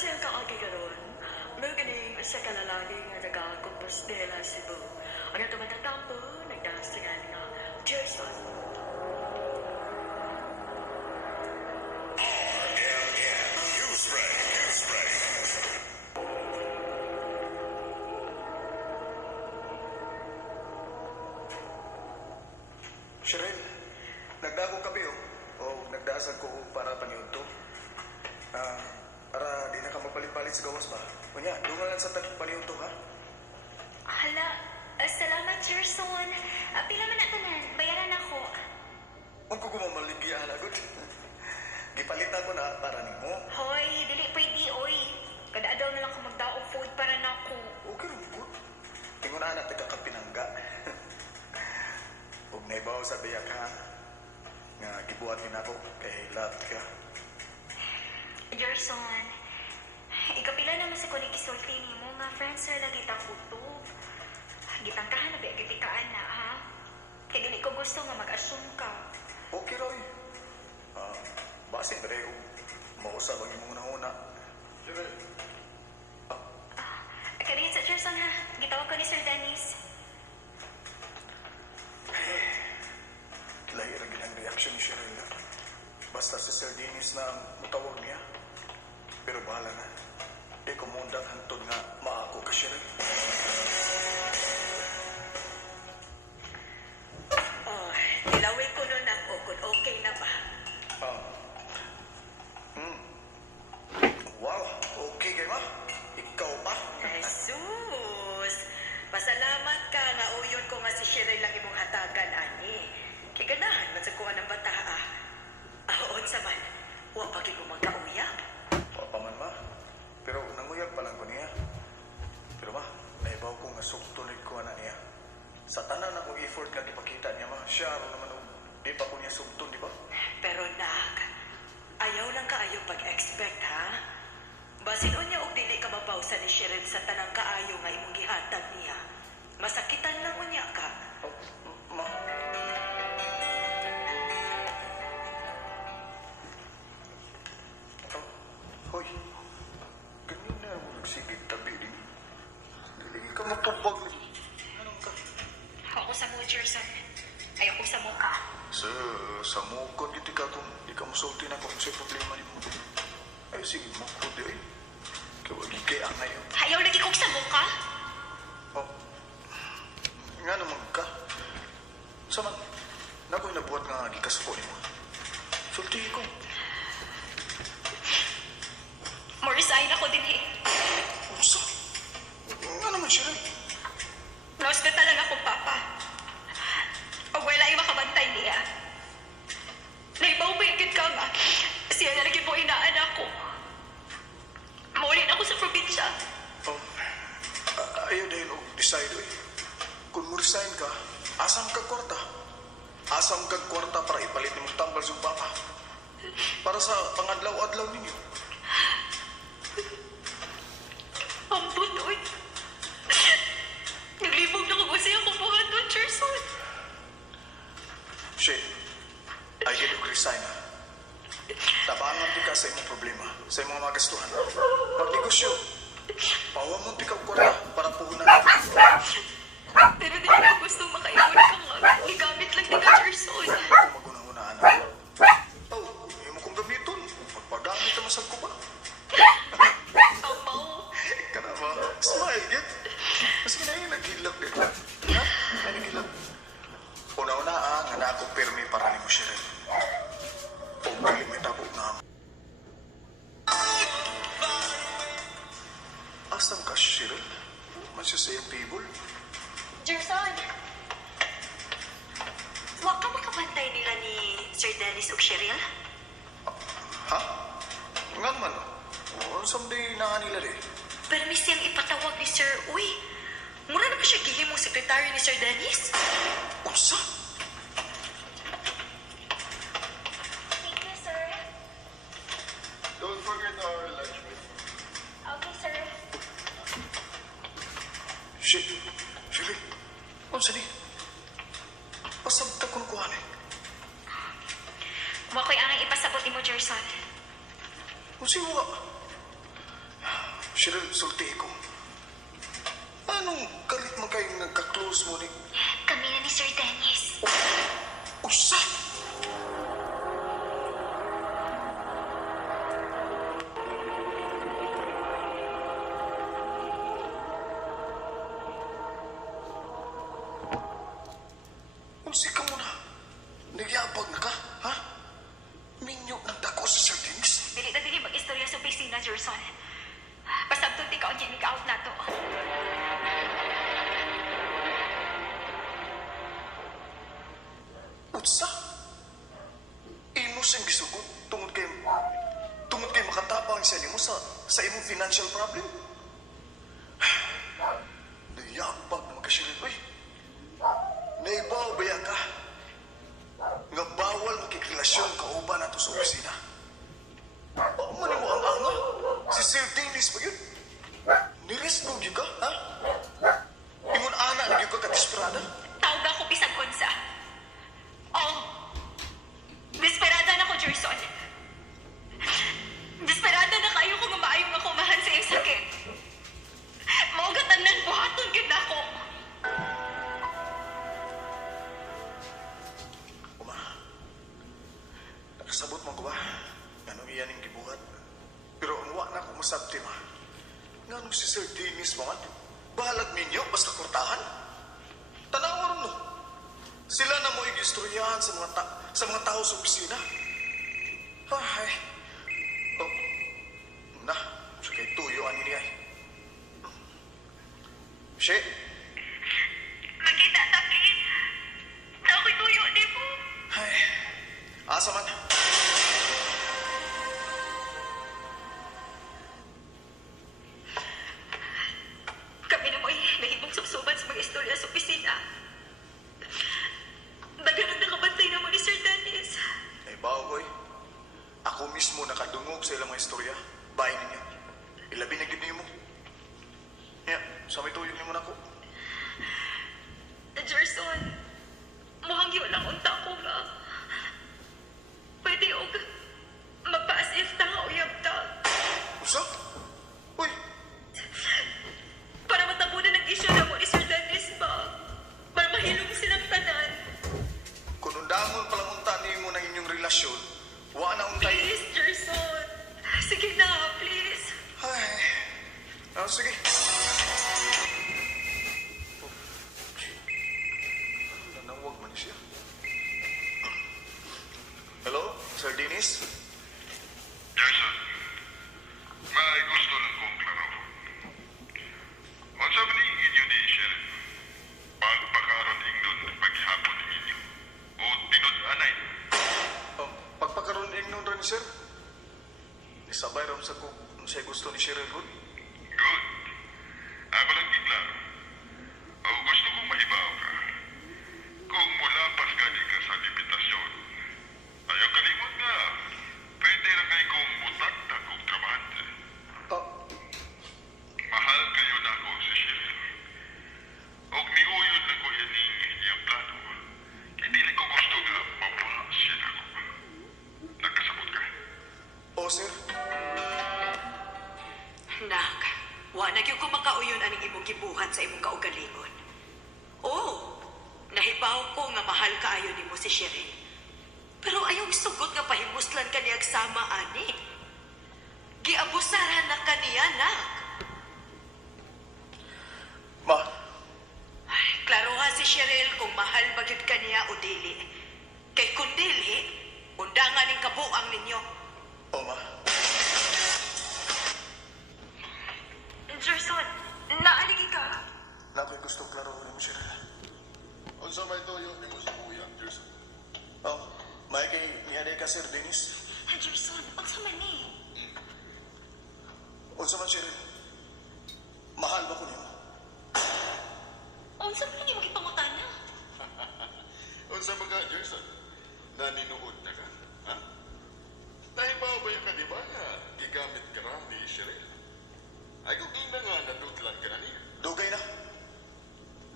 siya kaagi karon. May ganing sa kalalaki nga taga-Compostela, Cebu. Ang ito matatampo, nagdasingan nga Jason. Cheryl, nagdagong kape o nagdaasag ko para paniudto. Para di na ka magpalit-palit sa gawas ba? Kunya, dungan lang sa paniudto ha? Hala, salamat, Gerson. Pila man na tanan, bayaran ako. Huwag ko gumamaligya, halagot. Gipalit ako na para ni mo. Hoy, dili pwede, oy. Kada daw na lang ko magdaong food para na ako. Okay rin po. Tingon na taga-kapinangga. Huwag na ibaw sa biyak ha. Nga gibuhat din ako kay love ka. Gerson, ikapila naman sa kunig isulti ni mo, nga friends sir lagi tang utog. Gitangkahan na ba, gitikaan na, ha? Kaya dili ko gusto nga mag-assume ka. Okay, Roy. Basin ba rin mausap ang imong una-una. Siyempre. Kaya sa Gerson, ha? Gitawag ko ni Sir Dennis. Lahir ang reaction ni Cheryl. Basta si Sir Dennis na mutawag niya. Pero bahala na. Di ko mundang hantod nga maako ka, Cheryl. Nilaway ko nun ako kung okay na ba. Wow, okay kay ma. Ikaw pa. Jesus! Pasalamat ka nga uyon ko nga si Cheryl lang imong hatagan, ani. Kaya ganahan, magsagkuhan ng bata, ah. Ahoon sa man, huwag pagi ko magkauyab. Wapa man ma. Pero nanguyag pa lang ko niya. Pero ma, naibaw ko nga sugtuloy ko na niya. Sa tanan akong effort nga ipakita niya ma. Siya naman di pa ko niya sugtun, di ba? Pero nak, ayaw lang kaayo pag-expect, ha? Basin o niya o dili ka mapausa ni Cheryl sa tanang kaayo nga imong gihatag niya. Masakitan lang o niya ka. Oh, ma. Oh, hoy. Ganyan na ako nagsigit tabi din. Dili ka mapabag lagi. Anong ka? Ako sa mo, Gerson. Ayoko sa mo ka. Sa mukon giti ka kung di ka musulti na kung sa'y problema ni mo. Ay, sige, mukod eh. Kawagi kay angay. Ayaw lagi kong sa mo ka? Oh, nga naman ka. Saman, nako'y nabuhat nga gikasuko ni mo. Sulti ko. Mo resign ako din, eh. Unsa? Nga naman siya rin. Na-hospitalan akong papa. O wala yung makabantay niya. Naibawbigit ka nga. Siya na lagi po inaan ako. Maulin ako sa probinsya. Oh, ayaw dahil decide eh. Kung mo-resign ka, asam kag kwarta. Asam kag kwarta para ipalit ni mong tambal sa papa. Para sa pangadlaw-adlaw ninyo. Ambot, oy. Naglibog na ko kasi ako buhat doon, Gerson. Shit, I get to resign ha. Tabangan di ka sa imong problema, sa imong mga gastuhan. Magnegosyo. Pawa mo di ka kwarta para puhunan. Pero di ko gusto makaiwan ka nga. Igamit lang ni ka, Gerson. Kung magunang-unaan na. Oh, hindi mo kong gamiton. Magpagamit naman sa ko ba? Amaw. Ka na ba? Smile, get. Mas ginayang naghilap din. Ha? Ay, naghilap. Una-una nga na ako permi para ni mo siya rin. O malimit ako na. Asam ka, Cheryl? Masya sa iyong table? Gerson. Huwag ka makabantay nila ni Sir Dennis o Cheryl? Ha? Nga naman, oh. Someday na nila rin. Permis siyang ipatawag ni Sir Uy. Mura na ba siya gihimong sekretary ni Sir Dennis? Usa? Thank you, sir. Don't forget our lunch break. Okay, sir. Shit. Cheryl, unsa ni? Pasabta ko kuhan eh. Wa ko'y angay ipasabot ni mo, Gerson. Kung sino ka? Cheryl, sulti ko. Anong galit man kayong nagka-close mo ni... Kami na ni Sir Dennis. Usa! Unsi ka muna. Nagyabag na ka, ha? Minyo ng dako sa Sir Dennis. Dili na dili mag-istorya sa opisina, Gerson. Pasabtong ti kaon niya out na to. Utsa? Imo siyang gisugot tungod kay makatapang siya nimo sa imong financial problem. Nayabag naman ka siya rin, uy. Naibaw baya ka nga bawal makikrelasyon ka uban nato sa opisina. O man mo ang anga? Si Sir Dennis pa yun? Niresnog yun ka, ha? Ingon ana na yun ka katisperada? Tawag ako bisag konsa. Oh, desperada na ko, Gerson. Desperada na kayo kung maayong ako mahan sa iyong sakit. Maugatan ng buhaton gid nako. Uma, nakasabot mo ko ba? Ganong iyan yung gibuhat. Pero ang wa na ko masabti ma. Ganong si Sir Dennis mo man? Bahalag ninyo basta kurtahan? Tanawa ron no. Sila na mo igistoryahan sa mga tao sa opisina. Ay. Oh. Na, siya kay tuyo ani niya. She, Makita ta, please. Sa ako'y tuyo, di mo. ay. Asa man? Kami na mo'y nahimong subsuban sa mga istorya sa opisina. Daganan na kabantay na mo ni Sir Dennis. Ay, bao koy. Ako mismo nakadungog sa ilang mga istorya. Bahay ninyo. Ilabi na gid mo. Yeah, sa may tuyo mo na ko. Gerson, muhangyo lang unta ko nga. Pwede og magpa-as-if ta nga uyab ta. Usa? Uy, Para matabunan ang isyu na mo ni Sir Dennis ba? Para mahilong silang tanan. kung undangon palang unta niyo ng inyong relasyon, wa na untay. Please, Gerson. Sige na, please. Ay, sige. Nanawag man siya. Hello, Sir Dennis? Jason, may gusto lang kong klaro. Unsa man ni inyo ni Sheriff? Pagpakaroon ingnon paghapon ninyo. O tinud-anay. Pagpakaroon ingnon rin, sir. Isabay ram sa kung siya gusto ni Cheryl Good. Good. Ako lang iklaro. O gusto kong mahibaw ka. Kung mulapas gani ka sa limitasyon, ayaw kalimot nga. Pwede na kayo kong mutakta kong trabahante. Ah, Mahal kayo na ako si Cheryl. Og niuyon na ko ining iyang plano. Hindi ko gusto nga mapasin ako. Nagkasabot ka. sir. Nak, wa na gyud ko makauyon aning imong gibuhat sa imong kaugalingon. Oh, nahibaw ko nga mahal kaayo nimo si Cheryl. Pero ayong sugot nga pahimuslan ka niyag sama ani. Giabusaran na kaniya, nak. Ma, Ay, klaro nga si Cheryl kung mahal ba gyud kaniya o dili. Kay kung dili, undangan ning kabuang ninyo. ma. Gerson, naaligi ka. Na ako'y gustong klaro mo Cheryl. Unsa may tuyo ni mo sa kuya, Jason? Oh, may kay niyaday ka, Sir Dennis. Gerson, unsa man ni? Unsa man, Cheryl? Mahal ba ko niyo? Unsa man ni magipangutana? Unsa ba ka, Jason? Naninuod na ka, ha? Nahibaw ba yung kaniba nga gigamit ka na ni Cheryl? Ay kung ina nga natutlan ka na niya. Dugay na.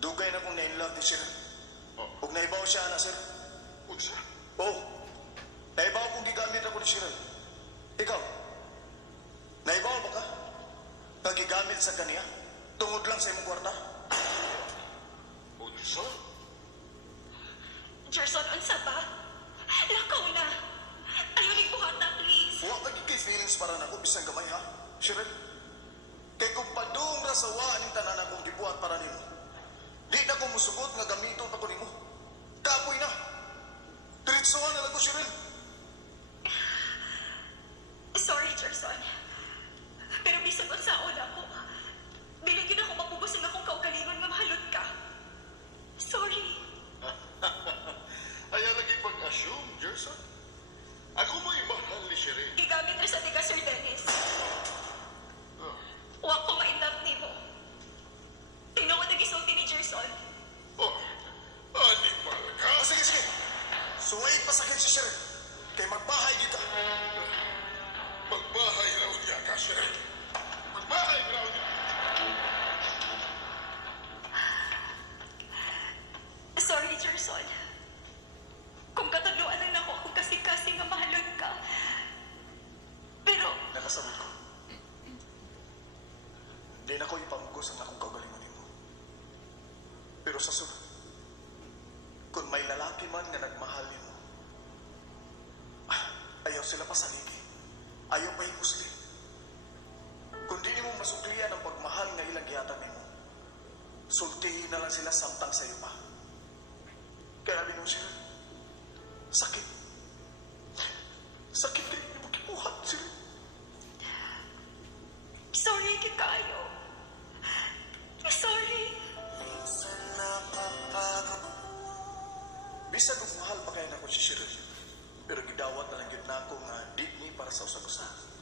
Dugay na kung na-in-love ni Cheryl. Oh, Huwag naibaw siya na, sir. unsa? Oh, naibaw kung gigamit ako ni Cheryl. Ikaw, naibaw ba ka? sa kaniya? Tungod lang sa imong kwarta? Unsa? Gerson, unsa ba? Lakaw na. Ayaw ni buhata, please. Wa lagi kay feelings para nako bisan gamay ha? Cheryl, kay kung padung ra sa wa ning tanan akong gibuhat para nimo. Di na ko musugot nga gamiton pa ko nimo. Kapoy na. Diretsohan na lang ko, Cheryl. Sorry, Gerson. Pero bisag unsaon ako. Biligin ako mapubos ang akong kaugalingon nga mahalot ka. Sorry. Ayaw lagi pag-assume, Gerson. Ako mo imahal ni Sherry. Gigamit na sa tiga Sir Dennis. Oh. Wa ko ma-indap ni mo. Tingnan ko nagisulti ni Gerson. Oh, animal ka. O sige, sige. Sungay pa sakit si Cheryl. Kay magbahay dito. Magbahay raw niya ka, Sherry. Magbahay raw niya. Sorry, Gerson. Kung katuluan lang ako akong kasi-kasi nga mahalot ka. Pero, Nakasabot ko. Di na ko ipamugos ang akong kaugalingon nimo. Pero sa sunod, kung may lalaki man nga nagmahal nimo, ayaw sila pasaligi. Ayaw pa hipusli. Kung di nimo masuklian ang pagmahal nga ilang gihatag nimo, sultihin na lang sila samtang sa iyo pa. Kaya abin mo sila, sakit. Sakit din mo kibuhat sila. sorry kikayo. Sorry. Bisag og mahal pa kaya na ko si Cheryl. Pero gidawat na lang yun na ako nga di ni para sa usag-usag.